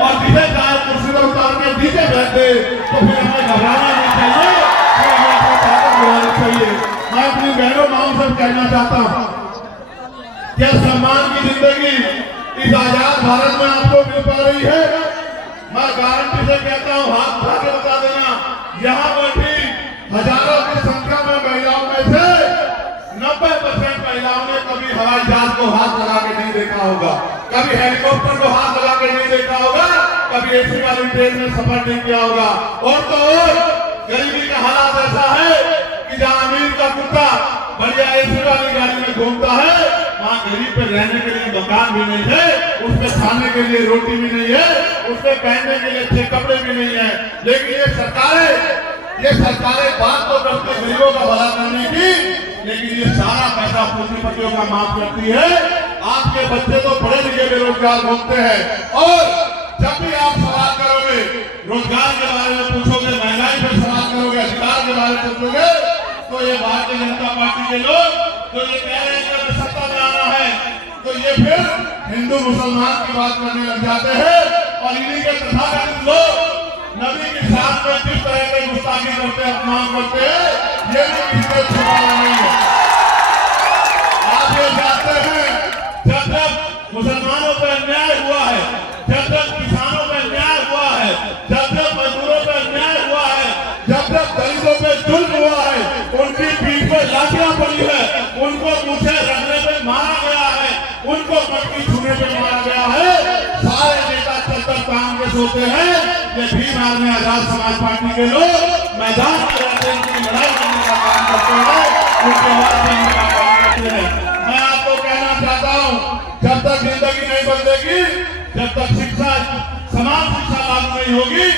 और जिसे चाहे कुर्सी पर उतार के नीचे बैठ दे तो फिर हमें घबराना नहीं चाहिए, फिर हमें अपनी ताकत बढ़ानी चाहिए। मैं अपनी बहनों माओं से कहना चाहता हूँ क्या सम्मान की जिंदगी इस आजाद भारत में आपको मिल पा रही है? मैं गारंटी से कहता हूँ, हाथ उठा के बता देना, यहाँ बैठी हजारों की संख्या में महिलाओं में से 90% महिलाओं ने कभी हवाई जहाज को हाथ लगा के नहीं देखा होगा, कभी हेलीकॉप्टर को हाथ लगा के नहीं देखा होगा, कभी एसी वाली ट्रेन में सफर नहीं किया होगा। और तो और गरीबी का हालात ऐसा है कि जहाँ अमीर का कुत्ता बढ़िया एसी वाली गाड़ी में घूमता है, वहाँ गरीब पे रहने के लिए मकान भी नहीं है, उसमें खाने के लिए रोटी भी नहीं है, उसमें पहनने के लिए अच्छे कपड़े भी नहीं है। लेकिन ये सरकारें बात तो करती है गरीबों का भला करने की, लेकिन ये सारा पैसा पूंजीपतियों का माफ करती है। आपके बच्चे तो पढ़े लिखे बेरोजगार घूमते हैं, और जब भी आप सवाल करोगे रोजगार के बारे में पूछोगे, महंगाई पर सवाल करोगे, अधिकार के बारे में पूछोगे, तो ये भारतीय जनता पार्टी के लोग जो ये कह रहे हैं कि सत्ता में आना है, तो ये फिर हिंदू मुसलमान की बात करने लग जाते हैं। और इन्हीं के तथाकथित लोग नबी के साथ में जिस तरह के गुस्ताखी करते हैं, अपमान करते हैं, ये भी किसी को छुपाना नहीं है। आप ये जानते हैं जब जब मुसलमानों पर अन्याय हुआ है, जब जब किसानों पर अन्याय हुआ है, जब जब मजदूरों पर अन्याय हुआ है, जब जब दलितों पे जुल्म हुआ है, उनकी पीठ पे लाठियां पड़ी है, उनको मुझे रखने पे मारा गया है, उनको मटकी छूने पे मारा गया है, सारे नेता चलकर काम के सोते हैं। ये भीम आर्मी आजाद समाज पार्टी के लोग मैदान में रहते हैं, उनकी लड़ाई करने का काम करते हैं, उनके आवाज देने का काम करते हैं। मैं आपको कहना चाहता हूँ, जब तक जिंदगी नहीं बदलेगी, जब तक शिक्षा समान शिक्षा लागू नहीं होगी,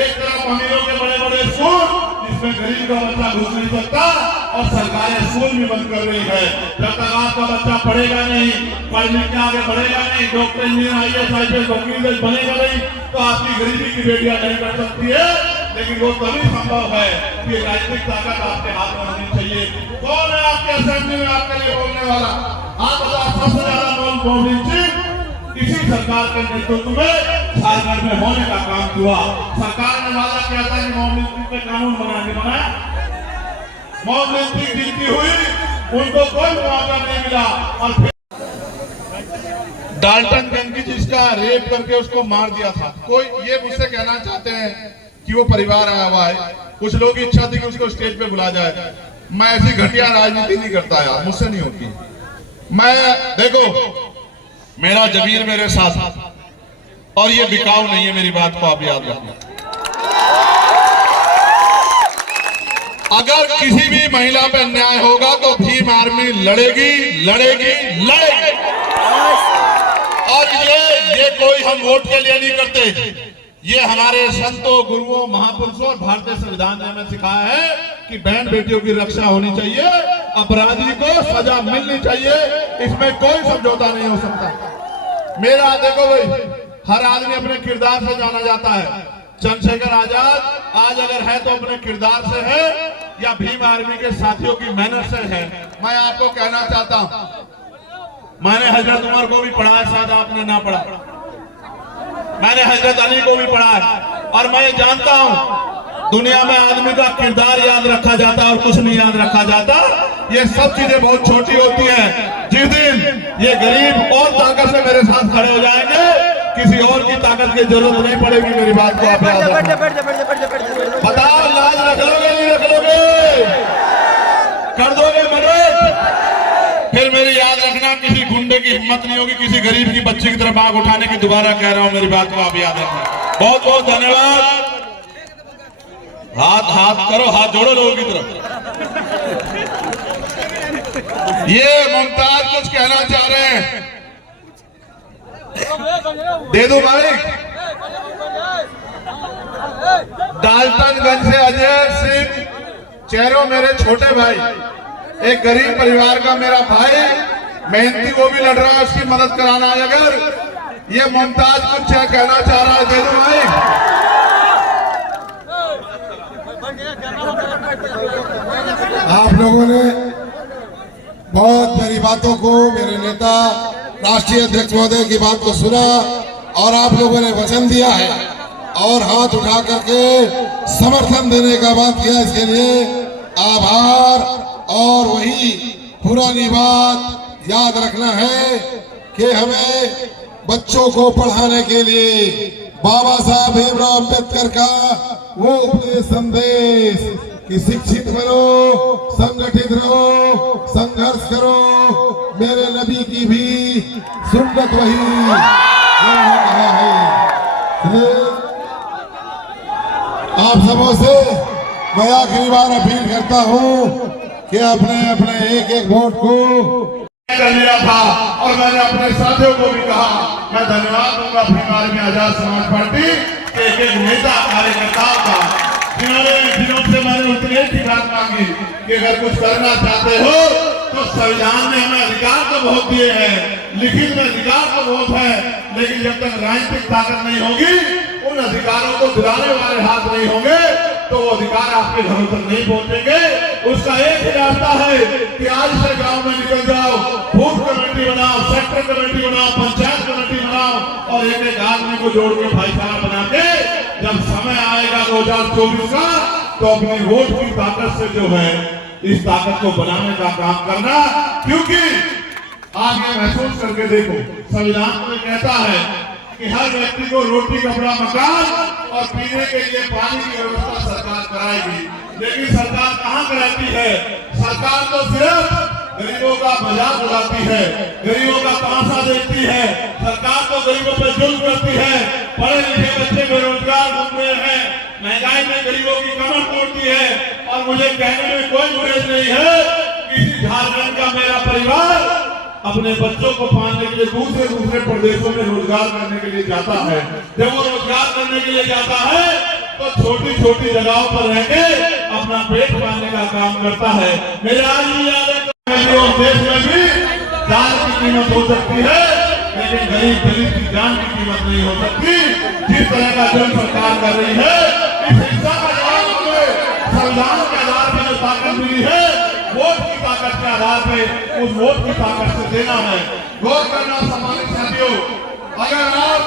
एक तरफ अमीरों के बड़े बड़े स्कूल जिसमें गरीब का बच्चा घुस नहीं सकता, और सरकारी स्कूल भी बंद कर रही है। जब तक आपका बच्चा पढ़ेगा नहीं, पढ़ लिख के आगे बढ़ेगा नहीं, डॉक्टर इंजीनियर IAS IPS वकील बनेगा नहीं, तो आपकी गरीबी की बेटियां नहीं कर सकती है। लेकिन वो तभी संभव है कि राजनीतिक ताकत आपके हाथ में होनी चाहिए। कौन है आपके असेंबली में आपके लिए बोलने वाला? आप बताओ, सबसे ज्यादा मोहम्मद सिंह इसी सरकार के नेतृत्व में झारखंड में होने का काम हुआ। सरकार ने वादा किया था कि मोहम्मद सिंह पे कानून बनाया, मोहम्मद सिंह जिनकी हुई उनको कोई मुआवजा नहीं मिला। और फिर डाल्टनगंज की जिसका रेप करके उसको मार दिया था, कोई ये मुझसे कहना चाहते हैं कि वो परिवार आया हुआ है, कुछ लोग की इच्छा थी कि उसको स्टेज पे बुला जाए। मैं ऐसी घटिया राजनीति नहीं करता यार, मुझसे नहीं होती। मैं देखो, मेरा जमीर मेरे साथ, और ये बिकाऊ नहीं है, मेरी बात को आप याद रखना। अगर किसी भी महिला पे अन्याय होगा तो भीम आर्मी लड़ेगी, लड़ेगी, लड़ेगी। और ये कोई हम वोट के लिए नहीं करते, ये हमारे संतों, गुरुओं, महापुरुषों और भारतीय संविधान ने हमें सिखाया है कि बहन बेटियों की रक्षा होनी चाहिए, अपराधी को सजा मिलनी चाहिए, इसमें कोई समझौता नहीं हो सकता। मेरा देखो भाई, हर आदमी अपने किरदार से जाना जाता है। चंद्रशेखर आजाद आज अगर है तो अपने किरदार से है, या भीम आर्मी के साथियों की मेहनत से है। मैं आपको कहना चाहता हूं, मैंने हजरत उमर को भी पढ़ा है, शायद आपने ना पढ़ा, मैंने हजरत अली को भी पढ़ा है, और मैं जानता हूं दुनिया में आदमी का किरदार याद रखा जाता है और कुछ नहीं याद रखा जाता। ये सब चीजें बहुत छोटी होती हैं। जिस दिन ये गरीब और ताकत से मेरे साथ खड़े हो जाएंगे, किसी और की ताकत की जरूरत नहीं पड़ेगी। मेरी बात को आप याद रखना। बताओ, लाज रख लोगे नहीं रख लोगे? कर दोगे मदद? फिर मेरी याद रखना, किसी गुंडे की हिम्मत नहीं होगी किसी गरीब की बच्ची की तरफ आंख उठाने की। दोबारा कह रहा हूं, मेरी बात को आप याद रखना। बहुत बहुत धन्यवाद। हाथ करो, हाथ जोड़ो लोगों की तरफ। ये मुमताज कुछ कहना चाह रहे हैं, दे दो मालिक। डाल्टनगंज से अजय सिंह चेहरों, मेरे छोटे भाई, एक गरीब परिवार का मेरा भाई, मेहनती, वो भी लड़ रहा है, उसकी मदद कराना है। अगर ये मुमताज कुछ कहना चाह रहा है, दे दो भाई। आप लोगों ने बहुत मेरी बातों को, मेरे नेता राष्ट्रीय अध्यक्ष महोदय की बात को सुना, और आप लोगों ने वचन दिया है और हाथ उठा करके समर्थन देने का बात किया, इसके लिए आभार। और वही पुरानी बात याद रखना है कि हमें बच्चों को पढ़ाने के लिए बाबा साहब भीमराव अंबेडकर का वो उपदेश संदेश कि शिक्षित बनो, संगठित रहो, संघर्ष करो, मेरे नबी की भी सुन्नत वही उन्होंने कहा है। आप सबों से मैं आखिरी बार अपील करता हूँ कि अपने अपने एक एक वोट को कर लिया था और मैंने अपने साथियों को भी कहा, मैं धन्यवाद दूंगा भीम में आजाद समाज पार्टी के एक नेता कार्यकर्ताओं का, जिन्होंने दिनों से मैंने उतनी एक ही बात मांगी कि अगर कुछ करना चाहते हो तो संविधान ने हमें अधिकार तो बहुत दिए हैं, लिखित में अधिकार तो बहुत है, लेकिन जब तक राजनीतिक ताकत नहीं होगी, उन अधिकारों को दिलाने वाले हाथ नहीं होंगे, तो वो अधिकार आपके घरों तक नहीं पहुंचेंगे। उसका एक ही रास्ता है कि आज से गांव में निकल जाओ, बूथ कमेटी बनाओ, सेक्टर कमेटी बनाओ, पंचायत कमेटी बनाओ और एक एक आदमी को जोड़ के भाईचारा बना के जब समय आएगा 2024 का, तो अपनी वोट की ताकत से जो है इस ताकत को बनाने का काम करना। क्योंकि आप ये महसूस करके देखो, संविधान में कहता है कि हर व्यक्ति को रोटी, कपड़ा, मकान और पीने के लिए पानी की व्यवस्था सरकार कराएगी, लेकिन सरकार कहाँ कराती है? सरकार तो सिर्फ गरीबों का मजाक उड़ाती है, गरीबों का तमाशा देखती है, सरकार तो गरीबों पर जुल्म करती है, पढ़े लिखे बच्चे बेरोजगार घूम रहे हैं, महंगाई में गरीबों की कमर तोड़ती है। और मुझे कहने में कोई गुरेज नहीं है, किसी झारखंड का मेरा परिवार अपने बच्चों को पालने के लिए दूसरे प्रदेशों में रोजगार करने के लिए जाता है। जब वो रोजगार करने के लिए जाता है तो छोटी छोटी जगहों पर रह के अपना पेट पालने का काम करता है। मेरे आज भी याद है, देश में भी दाल की कीमत हो सकती है, लेकिन गरीब दलित की जान की कीमत नहीं हो सकती। जिस तरह का जन सरकार कर रही है, इस हिंसा का जवाब हमें संविधान के आधार पर जो ताकत मिली है, वोट की ताकत के आधार पे उस वोट की ताकत से देना है। गौर करना सम्मानित साथियों, अगर आप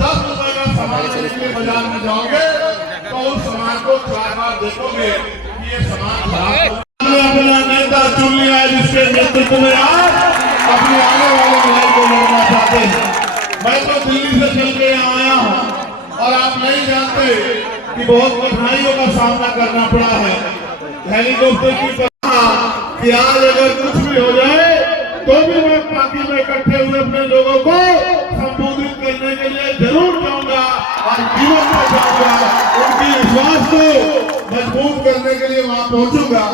10 रुपए का सामान खरीदने बाजार में जाओगे तो उस सामान को 4 बार देखोगे कि ये सामान खराब। अपना नेता चुन लिया है जिसके नेतृत्व में आप अपनी आने वाली लड़ाई को लड़ना चाहते हैं। मैं तो दिल्ली से चल के यहाँ आया हूँ और आप नहीं जानते कि बहुत कठिनाइयों का सामना करना पड़ा है। हेलीकॉप्टर की कि आज अगर कुछ भी हो जाए तो भी मैं पार्टी में इकट्ठे हुए अपने लोगों को संबोधित करने के लिए जरूर जाऊंगा और जीवन में जाऊंगा, उनकी विश्वास को मजबूत करने के लिए वहां पहुंचूंगा।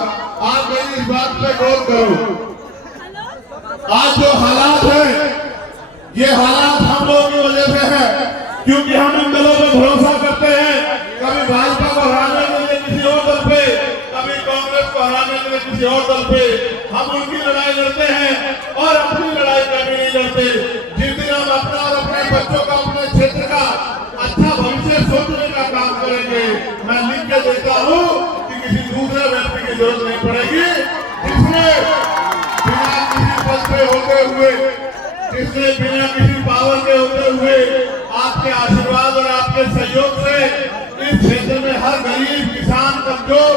आप मेरी इस बात पे गौर करो, आज जो हालात है ये हालात हम लोगों की वजह से है, क्योंकि हम इन दलों पर भरोसा करते हैं। कभी भाजपा को हराने के लिए किसी और दल पे, कभी कांग्रेस को हराने के लिए किसी और दल पे हम उनकी लड़ाई लड़ते हैं और अपनी लड़ाई कभी नहीं लड़ते। जिस दिन हम अपना और अपने बच्चों का, अपने क्षेत्र का अच्छा भविष्य सोचने का काम करेंगे, मैं लिख के देता हूँ कि किसी दूसरे व्यक्ति की जरूरत नहीं पड़ेगी, जिसने बिना किसी पद पे होते हुए, जिसने बिना किसी पावर के होते हुए आपके आशीर्वाद और आपके सहयोग से इस क्षेत्र में हर गरीब, किसान, कमजोर,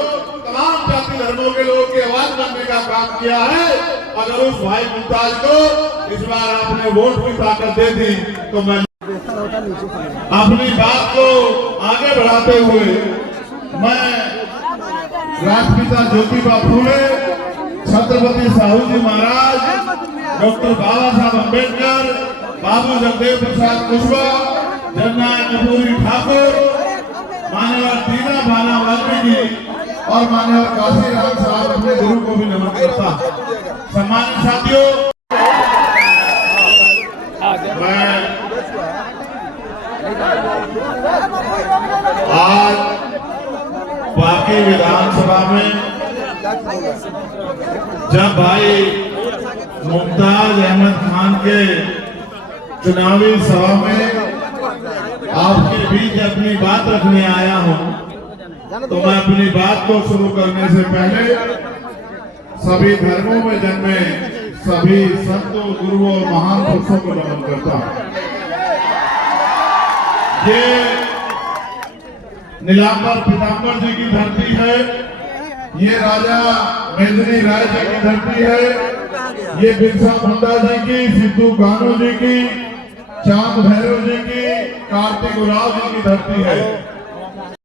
तमाम जाति धर्मों के लोगों की आवाज बनने का काम किया है। अगर उस भाई मुमताज को इस बार आपने वोट की ताकत दे दी तो मैं अपनी बात को आगे बढ़ाते हुए मैं राष्ट्रपिता ज्योतिबा फूले, छत्रपति साहू जी महाराज, डॉक्टर बाबा साहब अम्बेडकर, बाबू जगदेव प्रसाद कुशवाहा, जननायक कपूरी ठाकुर, मान्यवर दीना भाना वाल्मीकि और मान्यवर काशी राम साहब अपने गुरु को भी नमन करता। सम्मानित साथियों, मैं आज बाकी विधानसभा में जब भाई मुमताज अहमद खान के चुनावी सभा में आपके बीच अपनी बात रखने आया हूं, तो मैं अपनी बात को शुरू करने से पहले सभी धर्मों में जन्मे सभी संतों, गुरुओं और महान पुरुषों को नमन करता हूं। ये नीलांबर पीताम्बर जी की धरती है, ये राजा मेदिनी राय जी की धरती है, ये बिरसा मुंडा जी की, सिद्धू कान्हू जी की, चांद भैरव जी की, कार्तिक उराव जी की धरती है।